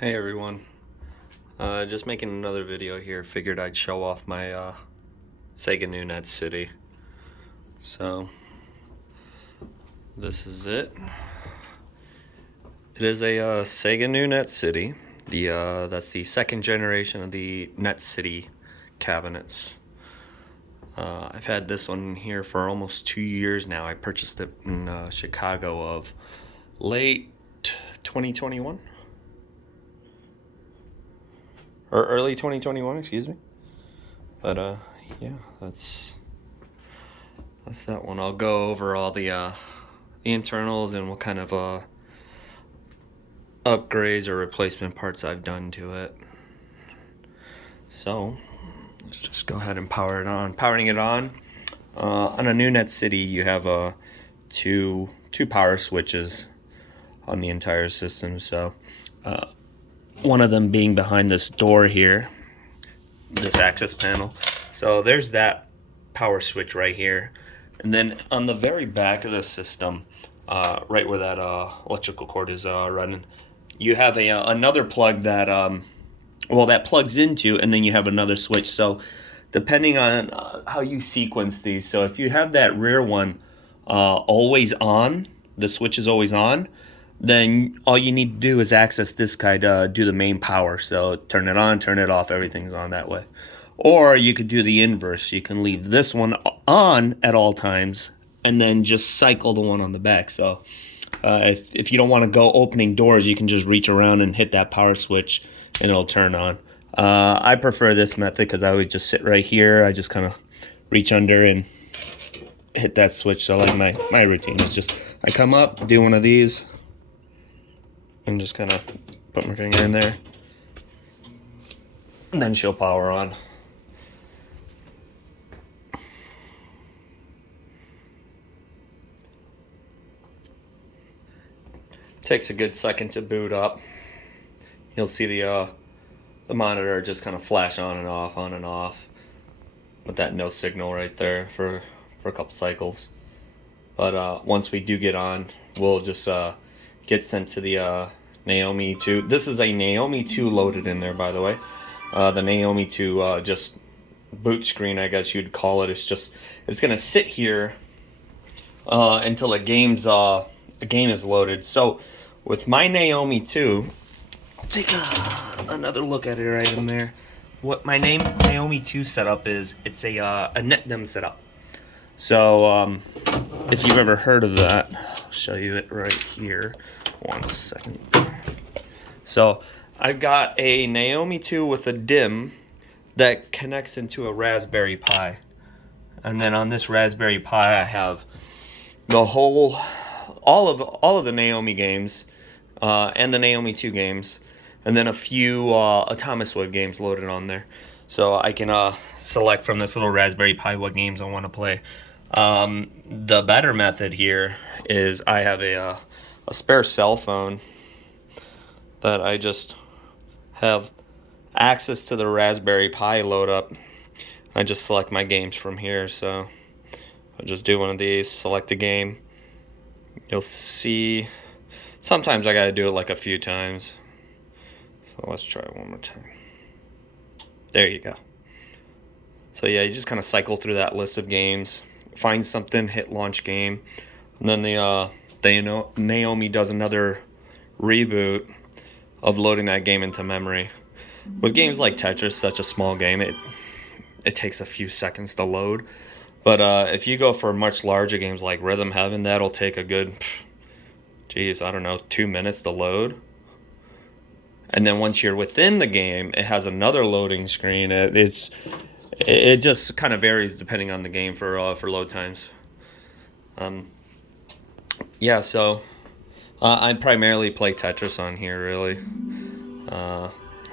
Hey everyone, just making another video here. Figured I'd show off my Sega New Net City. So this is it. It is a Sega New Net City. That's the second generation of the Net City cabinets. I've had this one here for almost 2 years now. I purchased it in Chicago of late 2021. Or early 2021, excuse me. But yeah, that's that one. I'll go over all the internals and what kind of upgrades or replacement parts I've done to it. So let's just go ahead and power it on. Powering it on a New Net City, you have two power switches on the entire system. So one of them being behind this door here, this access panel. So there's that power switch right here, and then on the very back of the system, right where that electrical cord is running, you have another plug that that plugs into, and then you have another switch. So depending on how you sequence these, so if you have that rear one always on, the switch is always on, then all you need to do is access this guy to do the main power. So turn it on, turn it off, everything's on that way. Or you could do the inverse. You can leave this one on at all times and then just cycle the one on the back. So if you don't want to go opening doors, you can just reach around and hit that power switch and it'll turn on. I prefer this method because I would just sit right here. I just kind of reach under and hit that switch. So like my routine is just I come up, do one of these, and just kind of put my finger in there, and then she'll power on. Takes a good second to boot up. You'll see the monitor just kind of flash on and off with that no signal right there for a couple cycles. But once we do get on, we'll just get sent to the Naomi 2. This is a Naomi 2 loaded in there, by the way. The Naomi 2 just boot screen, I guess you'd call it. It's gonna sit here until a game is loaded. So with my Naomi 2, I'll take another look at it right in there. What my Naomi 2 setup is, it's a net dimm setup. So if you've ever heard of that, I'll show you it right here. One second. So I've got a Naomi 2 with a dimm that connects into a Raspberry Pi. And then on this Raspberry Pi I have all of the Naomi games and the Naomi 2 games, and then a few Thomas Wood games loaded on there. So I can select from this little Raspberry Pi what games I want to play. The better method here is I have a spare cell phone that I just have access to the Raspberry Pi load up. I just select my games from here. So I'll just do one of these, select a game. You'll see sometimes I gotta do it like a few times. So let's try it one more time. There you go. So yeah, you just kind of cycle through that list of games, find something, hit launch game, and then Naomi does another reboot of loading that game into memory. With games like Tetris, such a small game, it takes a few seconds to load. But if you go for much larger games like Rhythm Heaven, that'll take a good, 2 minutes to load. And then once you're within the game, it has another loading screen. It just kind of varies depending on the game for load times. Yeah, so I primarily play Tetris on here, really.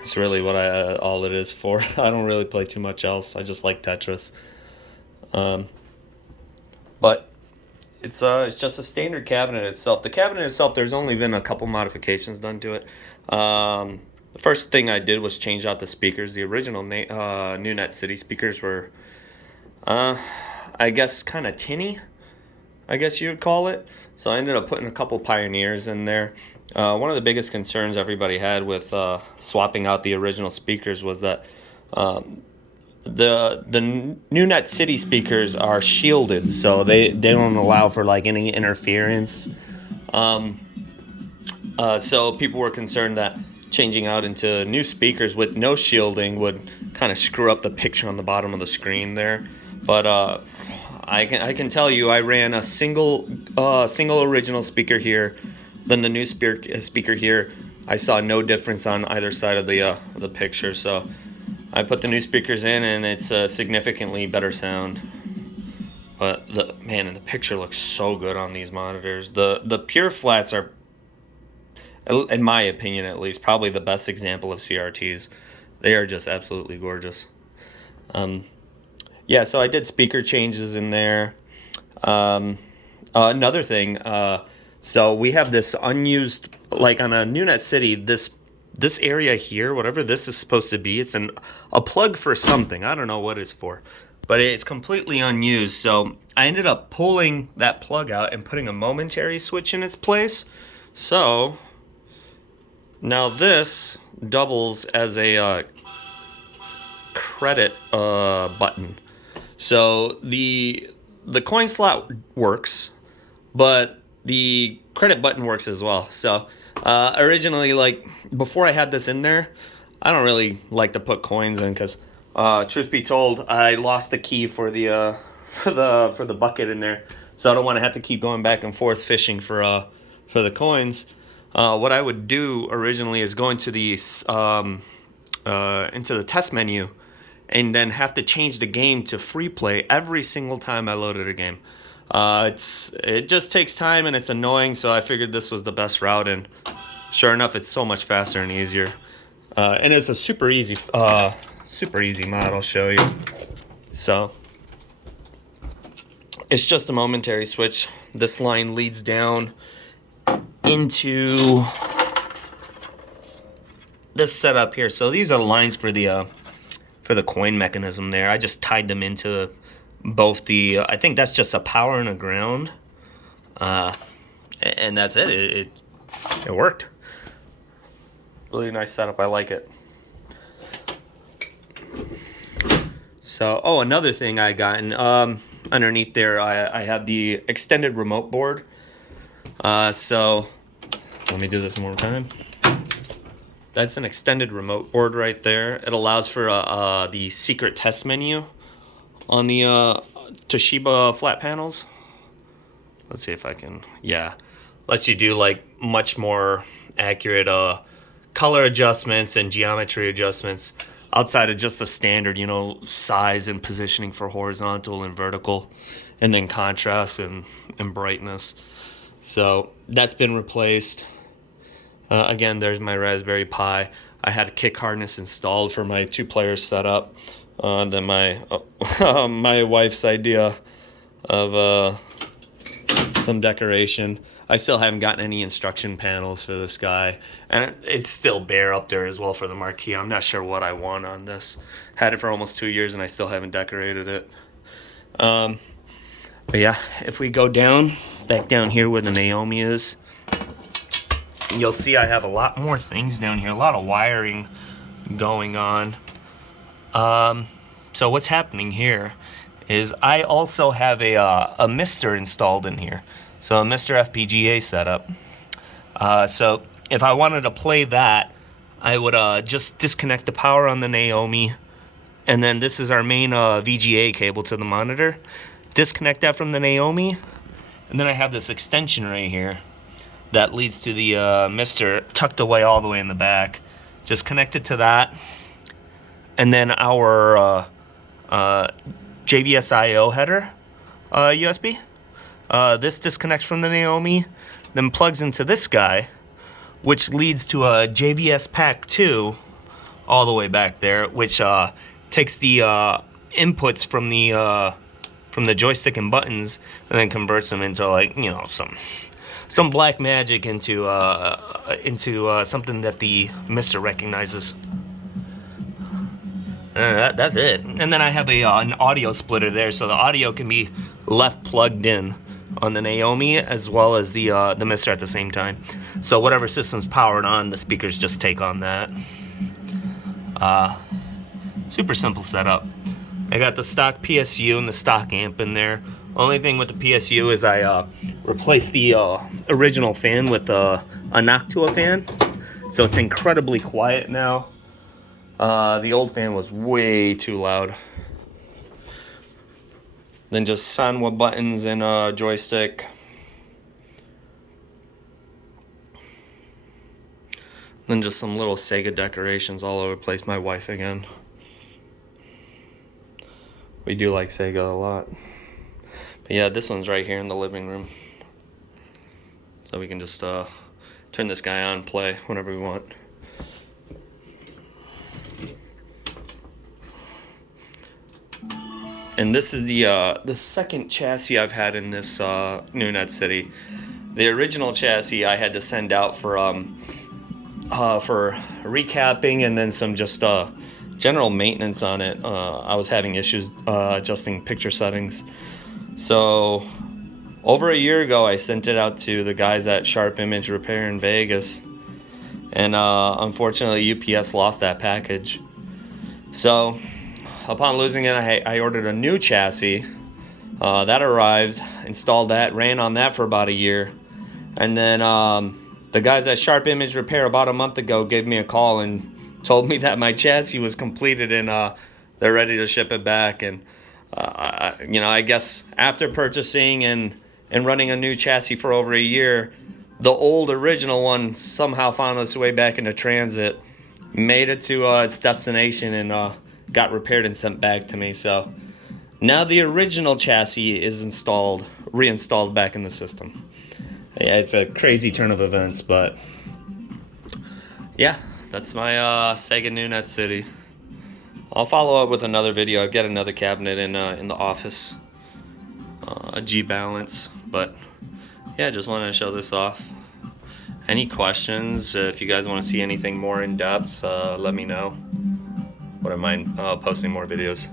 It's really what all it is for. I don't really play too much else. I just like Tetris. But it's just a standard cabinet itself. The cabinet itself, there's only been a couple modifications done to it. The first thing I did was change out the speakers. The original New Net City speakers were, I guess, kind of tinny, I guess you would call it. So I ended up putting a couple Pioneers in there. One of the biggest concerns everybody had with swapping out the original speakers was that um, the New Net City speakers are shielded, so they don't allow for like any interference. Um, so people were concerned that changing out into new speakers with no shielding would kind of screw up the picture on the bottom of the screen there. But I can tell you, I ran a single original speaker here, then the new speaker here. I saw no difference on either side of the picture. So I put the new speakers in, and it's a significantly better sound. But and the picture looks so good on these monitors. The pure flats are, in my opinion at least, probably the best example of CRTs. They are just absolutely gorgeous. Um, yeah, so I did speaker changes in there. Another thing, so we have this unused, like on a New Net City, this area here, whatever this is supposed to be, it's a plug for something. I don't know what it's for, but it's completely unused. So I ended up pulling that plug out and putting a momentary switch in its place. So now this doubles as a credit button. So the coin slot works, but the credit button works as well. So originally, like before I had this in there, I don't really like to put coins in because, truth be told, I lost the key for the for the bucket in there, so I don't want to have to keep going back and forth fishing for the coins. What I would do originally is go into the test menu, and then have to change the game to free play every single time I loaded a game. It just takes time and it's annoying, so I figured this was the best route, and sure enough, it's so much faster and easier. And it's a super easy mod. I'll show you. So it's just a momentary switch. This line leads down into this setup here. So these are the lines for the coin mechanism there. I just tied them into both the, I think that's just a power and a ground. And that's it. It worked. Really nice setup. I like it. So, another thing I got underneath there, I have the extended remote board. So let me do this one more time. That's an extended remote board right there. It allows for the secret test menu on the Toshiba flat panels. Let's see if I can, yeah. Lets you do like much more accurate color adjustments and geometry adjustments outside of just the standard, size and positioning for horizontal and vertical, and then contrast and brightness. So that's been replaced. Again, there's my Raspberry Pi. I had a kick harness installed for my 2-player setup. Then my my wife's idea of some decoration. I still haven't gotten any instruction panels for this guy, and it's still bare up there as well for the marquee. I'm not sure what I want on this. Had it for almost 2 years and I still haven't decorated it. But yeah, if we go back down here where the Naomi is, you'll see I have a lot more things down here, a lot of wiring going on. So what's happening here is I also have a Mister installed in here. So a Mister FPGA setup. So if I wanted to play that, I would just disconnect the power on the Naomi, and then this is our main VGA cable to the monitor. Disconnect that from the Naomi, and then I have this extension right here that leads to the Mister tucked away all the way in the back. Just connect it to that, and then our JVS-IO header USB. This disconnects from the Naomi, then plugs into this guy, which leads to a JVS Pack 2 all the way back there, which takes the inputs from the joystick and buttons and then converts them into, like, some black magic into something that the Mister recognizes. That's it. And then I have an audio splitter there, so the audio can be left plugged in on the Naomi as well as the Mister at the same time. So whatever system's powered on, the speakers just take on that. Super simple setup. I got the stock PSU and the stock amp in there. Only thing with the PSU is I replaced the original fan with a Noctua fan, so it's incredibly quiet now. The old fan was way too loud. Then just sun with buttons and a joystick. Then just some little Sega decorations all over the place. My wife again. We do like Sega a lot. But yeah, this one's right here in the living room. So we can just turn this guy on and play whenever we want. And this is the second chassis I've had in this New Net City. The original chassis I had to send out for recapping and then some just general maintenance on it. I was having issues adjusting picture settings. So over a year ago, I sent it out to the guys at Sharp Image Repair in Vegas, and unfortunately UPS lost that package. So upon losing it, I ordered a new chassis. That arrived, installed that, ran on that for about a year, and then the guys at Sharp Image Repair about a month ago gave me a call and told me that my chassis was completed and they're ready to ship it back. And I guess after purchasing and running a new chassis for over a year, the old original one somehow found its way back into transit, made it to its destination, and got repaired and sent back to me. So now the original chassis is reinstalled back in the system. Yeah, it's a crazy turn of events, but yeah, that's my Sega New Net City. I'll follow up with another video. I've got another cabinet in the office, a G Balance, but yeah, just wanted to show this off. Any questions? If you guys want to see anything more in depth, let me know. Wouldn't mind posting more videos.